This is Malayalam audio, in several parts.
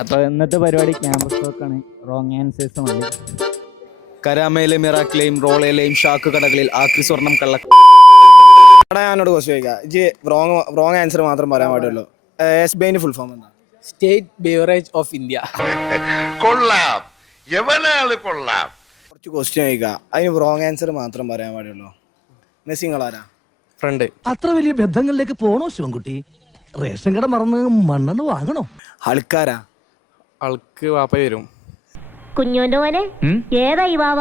അപ്പോൾ ഇന്നത്തെ പരിപാടി ക്യാമ്പസ് ടോക്കാണ്. റോങ് ആൻസേഴ്സ് മതി. കരാമയിലെ മിറാക്കിലെയും റോളയിലെയും ഷാക്ക് കടകളിൽ ആക്രി സ്വർണം കള്ള. ഞാനോട് ക്വസ്റ്റ്യൻ ചോദിക്കാം. റോങ് ആൻസർ മാത്രം പറയാൻ പാടുള്ളൂ. എസ്ബിഐന്റെ ഫുൾ ഫോം എന്താ? State beverage of India. കൊള്ളാം, എവനാള് കൊള്ളാം. കുറച്ച് ക്വസ്റ്റ്യൻ ചോദിക്കാം, അതിന് റോങ് ആൻസർ മാത്രം പറയാൻ പാടുള്ളൂ. മെസ്സിങ്ങളാരാ? ഫ്രണ്ട്. അത്ര വലിയ ബന്ധങ്ങളിലേക്ക് പോണോ ശിവൻകുട്ടി? റേഷൻ കട മറന്ന് മണ്ണെണ്ണ വാങ്ങണോ? ആൾക്കാരാ? ആൾക്ക് വാപ്പ വരും. കുഞ്ഞോന്റെ മോനെ ഏതാ ഈ വാവ?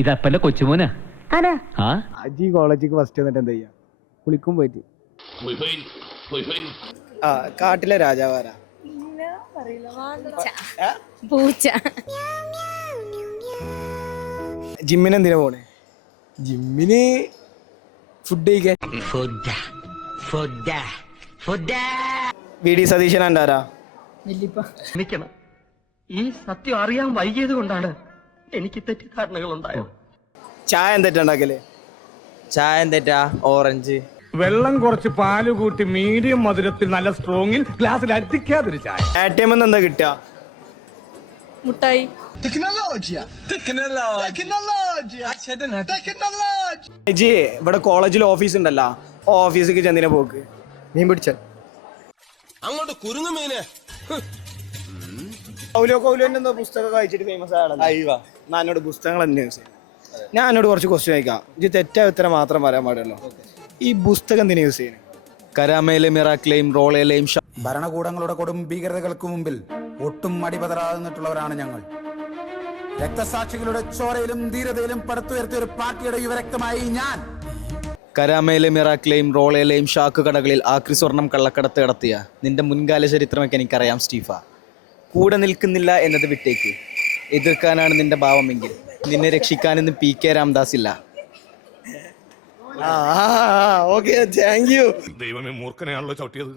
ഇതപ്പന്റെ കൊച്ചുമോനാ. ആരാ? അജി കോളേജിക്ക് ഫസ്റ്റ് വന്നിട്ട് എന്താ ചെയ്യാ? കുളിക്കും പോയിട്ട്. കാട്ടിലെ രാജാവാരാ? പൂച്ച. ജിമ്മിന് എന്തിനാ പോണേ? ജിമ്മിന് ഫുഡ് കഴിക്കാൻ. വി ഡി സതീശൻ ആരാ? നിൽക്കണം. ഈ സത്യം അറിയാൻ വൈകിയത് കൊണ്ടാണ് എനിക്ക് തെറ്റിദ്ധാരണകൾ ഉണ്ടായത്. ചായ എന്തെറ്റാ ഉണ്ടാക്കല്? ചായ തെറ്റാ ഓറഞ്ച്. വെള്ളം കുറച്ച് പാല് കൂട്ടി മീഡിയം മധുരത്തിൽ നല്ല സ്ട്രോങ്ങിൽ ഗ്ലാസ്സിൽ അടിക്കാതൊരു ചായ. ATM ന്ന് എന്താ കിട്ടുക? മുട്ടായി. ജി ഇവിടെ കോളേജിൽ ഓഫീസ് ഉണ്ടല്ലോ, ഓഫീസിലേക്ക് ചെന്നിനെ പോക്ക്? മീൻ പിടിച്ചാൽ അങ്ങോട്ട് കുരുങ്ങുമീനെ. കൗലോന്റെ പുസ്തകം വായിച്ചിട്ട് ഫേമസ് ആണല്ലോ. ഞാനോട് പുസ്തകങ്ങൾ അന്വേഷിച്ചു. ഞാനോട് കുറച്ച് ക്വസ്റ്റ്യൻ ചോദിക്കാം, ഇത് തെറ്റായ ഉത്തരം മാത്രം പറയാൻ പാടുള്ളൂ. ഈ പുസ്തകം എന്തിനാ യൂസ് ചെയ്യുന്നത്? കരാമയിലെ മിറാക്കിലെയും റോളയിലെയും ഭരണകൂടങ്ങളുടെ കൊടും ഭീകരതകൾക്ക് മുമ്പിൽ ഒട്ടും മടിപതരാതെ നിന്നിട്ടുള്ളവരാണ് ഞങ്ങൾ. രക്തസാക്ഷികളുടെ ചോരയിലും ധീരതയിലും പടുത്തുയർത്തിയ ഒരു പാർട്ടിയുടെ യുവരക്തമായി ഞാൻ. കരാമയിലെ മിറാക്കിലെയും റോളയിലെയും ഷാക്ക് കടകളിൽ ആക്രി സ്വർണം കള്ളക്കടത്ത് നടത്തിയ നിന്റെ മുൻകാല ചരിത്രമൊക്കെ എനിക്കറിയാം സ്റ്റീഫ. കൂടെ നിൽക്കുന്നില്ല എന്നത് വിട്ടേക്ക്. എതിർക്കാനാണ് നിന്റെ ഭാവമെങ്കിൽ നിന്നെ രക്ഷിക്കാനൊന്നും PK രാംദാസ് ഇല്ല. Okay, thank you. ദൈവമേ, മൂർഖനെയാണല്ലോ ചവിട്ടിയത്.